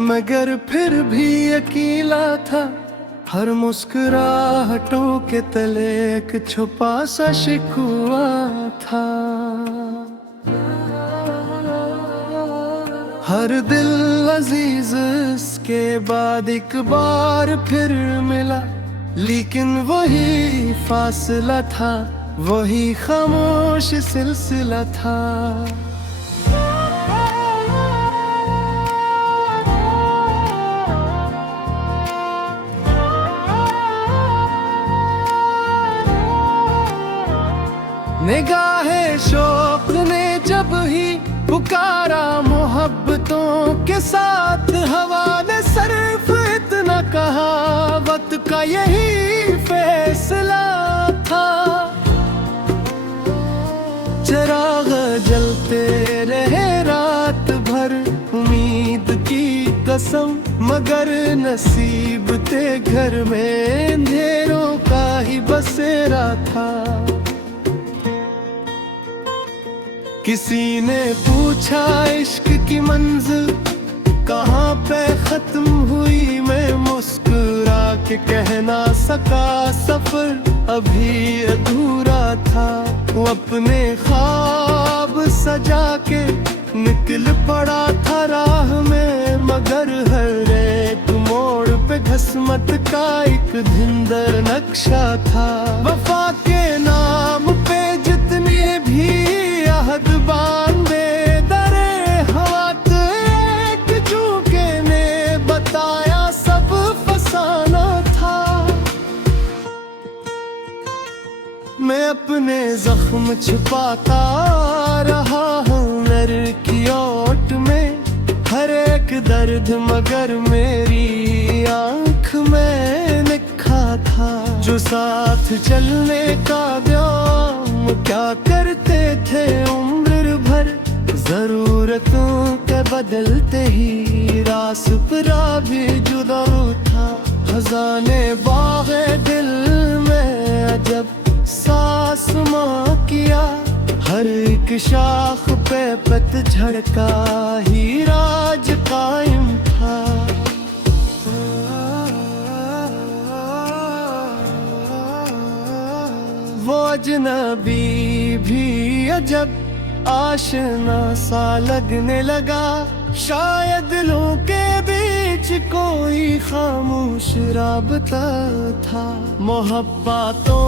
मगर फिर भी अकेला था। हर मुस्कुराहटों के तले एक छुपा सा शिकवा था। हर दिल अजीज इसके बाद एक बार फिर मिला, लेकिन वही फासला था, वही खामोश सिलसिला था। निगाहे शौक ने जब ही पुकारा मोहब्बतों के साथ, हवा ने सिर्फ इतना कहा, वक्त का यही फैसला था। चिराग जलते रहे रात भर उम्मीद की कसम, मगर नसीब ते घर में अंधेरों का ही बसेरा था। किसी ने पूछा इश्क की मंजिल कहाँ पे खत्म हुई, मैं मुस्कुरा के कह ना सका, सफर अभी अधूरा था। वो अपने ख्वाब सजा के निकल पड़ा था राह में, मगर हर एक मोड़ पे घसमत का एक धिंदर नक्शा था। वफा के नाम पे जितने भी अहद बांधे दरे हवा, एक झूके ने बताया सब फसाना था। मैं अपने जख्म छुपाता रहा हूँ नर की ओट में, हर एक दर्द मगर मेरी आंख में लिखा था। जो साथ चलने का व्याम क्या करते थे उम्र भर, जरूरतों के बदलते ही रास्ता भी जुदा था। खजाने बाग़े दिल में अजब सांस मां किया, हर एक शाख पे पतझड़ का ही राज कायम था। वो अजनबी भी अजब आशना सा लगने लगा, शायद दिलों के बीच कोई खामोश राबता था। मोहब्बतों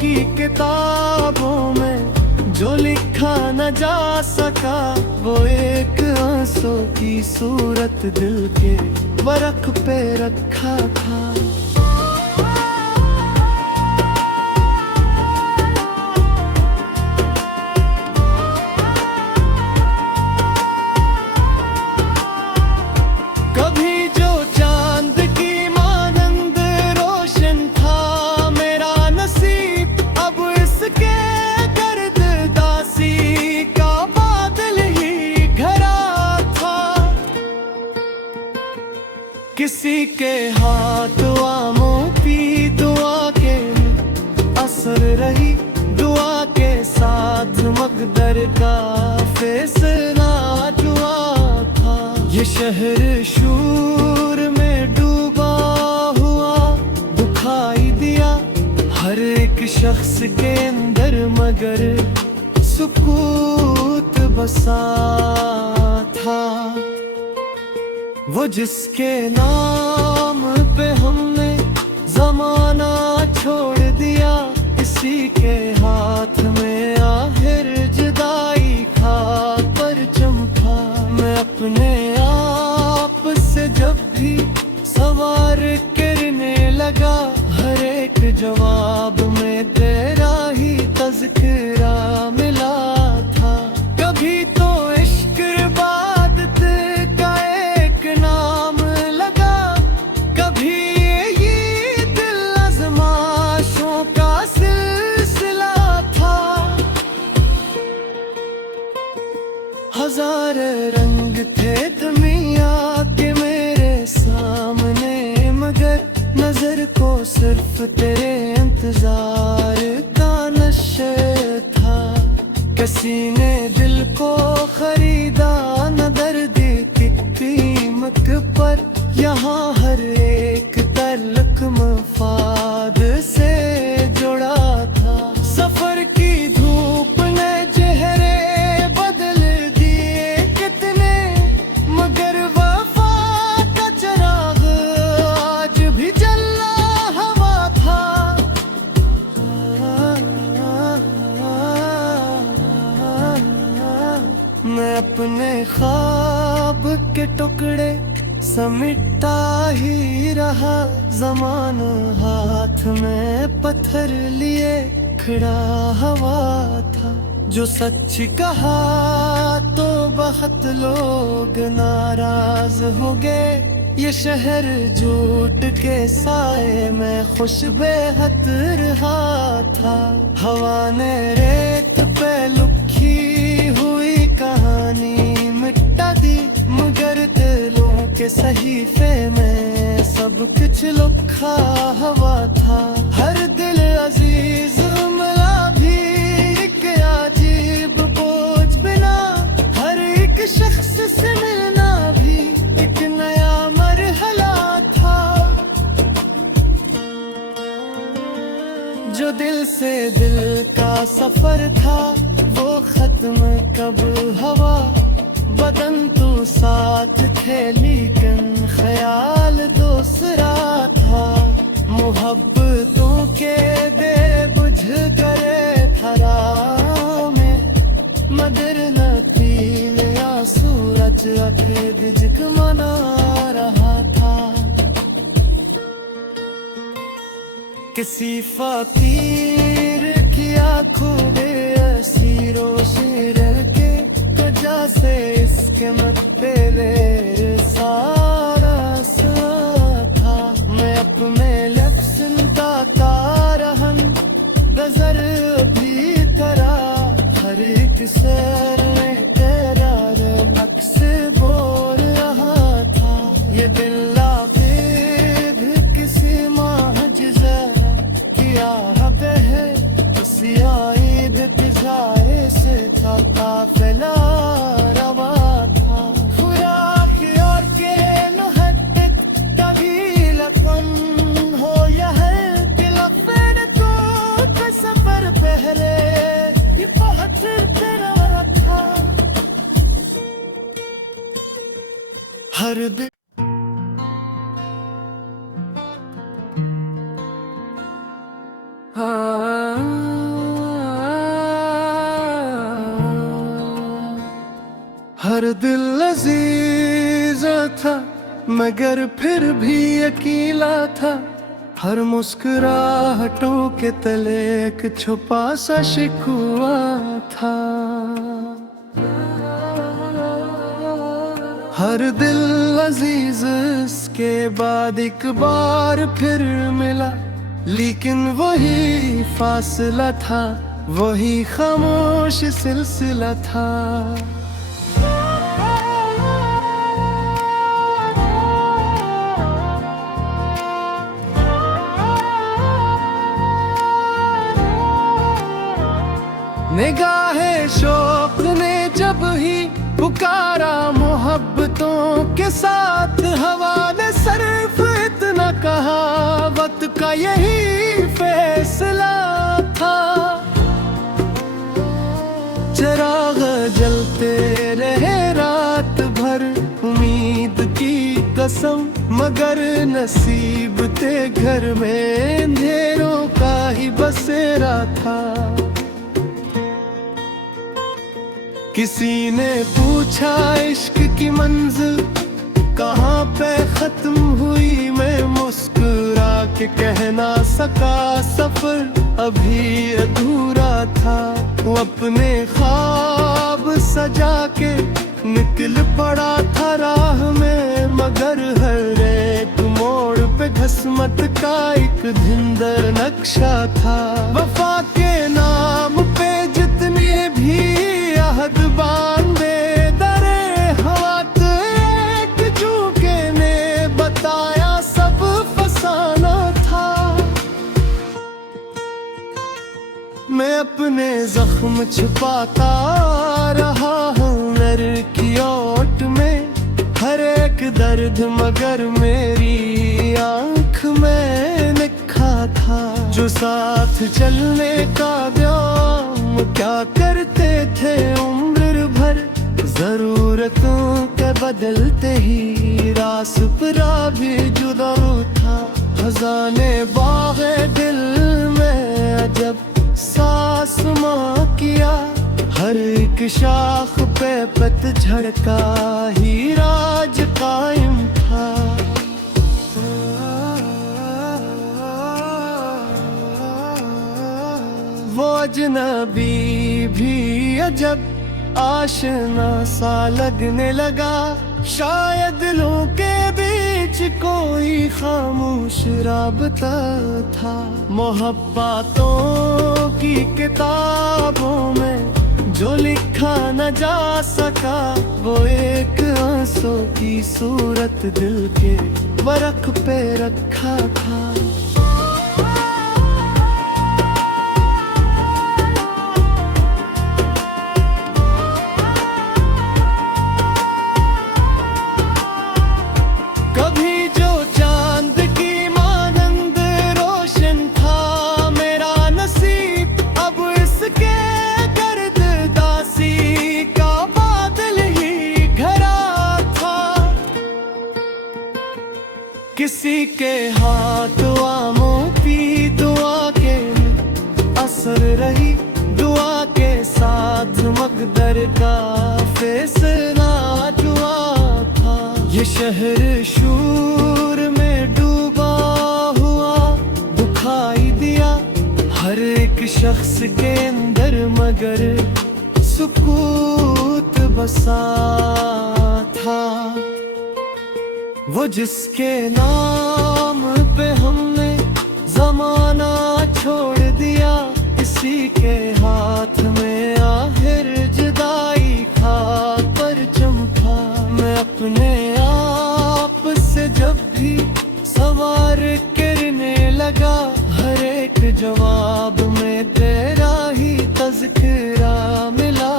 की किताबों में जो लिखा न जा सका, वो एक आंसू की सूरत दिल के वरक पे रखा था। किसी के हाथ आमों की दुआ के असर रही, दुआ के साथ मकदर का फैसला जुआ था। ये शहर शूर में डूबा हुआ दिखाई दिया हर एक शख्स के अंदर, मगर सुकूत बसा था। वो जिसके नाम पे हमने जमाना छोड़ दिया, इसी के हाथ में आखिर जुदाई का परचम था। मैं अपने आप से जब भी सवार करने लगा, हर एक जवाब में तेरा ही तज़किरा मिला था। कभी तो इश्क इबादत का एक नाम लगा, कभी ये दिल आज़माइशों का सिलसिला था। हजार रंग थे दुनिया के मेरे सामने, मगर नजर को सिर्फ तेरे इंतजार का नशे था। किसी ने दिल को खरीदा न दर्द कितनी नमक पर यहाँ हर एक तल्ख मफाद से जुड़ा था। सफर की धूप ने चेहरे बदल दिए कितने, मगर वफा का चिराग आज भी जला हुआ था। मैं अपने ख्वाब के टुकड़े समिटता ही रहा, ज़माना हाथ में पत्थर लिए खड़ा हुआ था। जो सच कहा तो बहुत लोग नाराज हो गए, ये शहर झूठ के साए में खुश बेहद रहा था। हवा ने रेत पे लुकी हुई कहानी मिटा दी, मगर दिलों के सहीफे में सब कुछ लिखा हुआ था। हर दिल अजीज मिला भी एक अजीब बोझ बिना, हर एक शख्स से मिलना भी एक नया मरहला था। जो दिल से दिल का सफर था वो खत्म कब हुआ। बदन तो साथ थे लेकिन ख्याल दूसरा था। मोहब्बतों के बेबुझ करे थरा में, मगर नतील या सूरज अखे दिजक मना रहा था। किसी फकीर की आंखों में असीरों से रह के वजह से इसके मत्ते सारा सा था। मैं अपने लफ्ज़ का रहन गजर भी करा, हर एक सर में तेरा नक्श बोल रहा था। ये दिल आफिद किसी माहजिज़ा किया है, किसी आईद पिजाए से था काफिला रवा था। खुराक और के मुहद्दिद कभी लकन हो यह दिल फिर तो सफर पहले ये बहुत तेरा था। हर दिन हर दिल अजीज था मगर फिर भी अकेला था। हर मुस्कुराहटों के तले एक छुपा सा शिकवा था। हर दिल अजीज इसके बाद एक बार फिर मिला, लेकिन वही फासला था, वही खामोश सिलसिला था। निगाहे शौक ने जब ही पुकारा मोहब्बतों के साथ, हवा ने सिर्फ इतना कहा वक्त का यही फैसला था। चिराग जलते रहे रात भर उम्मीद की कसम, मगर नसीब ते घर में अंधेरों का ही बसेरा था। किसी ने पूछा इश्क की मंजिल कहाँ पे खत्म हुई, मैं मुस्कुरा के कह ना सका सफर अभी अधूरा था। वो अपने ख्वाब सजा के निकल पड़ा था राह में, मगर हर एक मोड़ पे घसमत का एक धिंदर नक्शा था। वफा के नाम पे जितने भी अहद बांधे दरे हवा एक झूके ने बताया सब फसाना था। मैं अपने जख्म छुपाता रहा हूँ नर की ओट में, हर एक दर्द मगर मेरी आंख में लिखा था। जो साथ चलने का व्याम क्या करते थे उम्र भर, जरूरतों के बदलते ही रास्ता भी जुदा था। खजाने बागे दिल में अजब सांस मां किया, हर एक शाख पे पतझड़ का ही राज कायम था। वो अजनबी भी अजब आशना सा लगने लगा, शायद दिलों के बीच कोई खामोश राबता था। मोहब्बतों की किताबों में जो लिखा न जा सका, वो एक आंसू की सूरत दिल के वरक पे रखा था। कभी जो चांद की मानंद रोशन था मेरा नसीब, अब इसके गर्द दासी का बादल ही घरा था। किसी के हाथ आमों की दुआ के असर रही, दुआ के साथ मकदर का फैसला हुआ था। ये शहर शूर में डूबा हुआ दिखाई दिया हर एक शख्स के अंदर, मगर सुकूत बसा था। वो जिसके नाम पे हमने जमाना छोड़ दिया, इसी के हाथ में आखिर जुदाई का परचम था। मैं अपने आप से जब भी सवार करने लगा, हर एक जवाब में तेरा ही तज़किरा मिला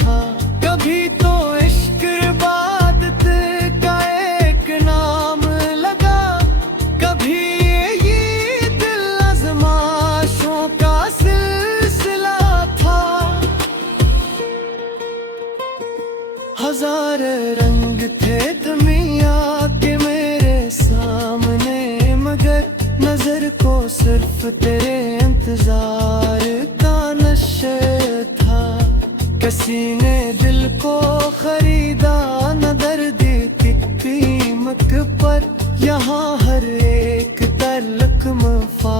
था। कभी तो इश्क इबादत का एक नाम लगा, कभी ये दिल आज़माइशों का सिलसिला था। हजार रंग थे दुनिया के मेरे सामने, मगर नजर को सिर्फ तेरे इंतजार का नशे था। किसी ने दिल को खरीदा न दर्दी की कीमत पर, यहाँ हर एक तल्ख मफा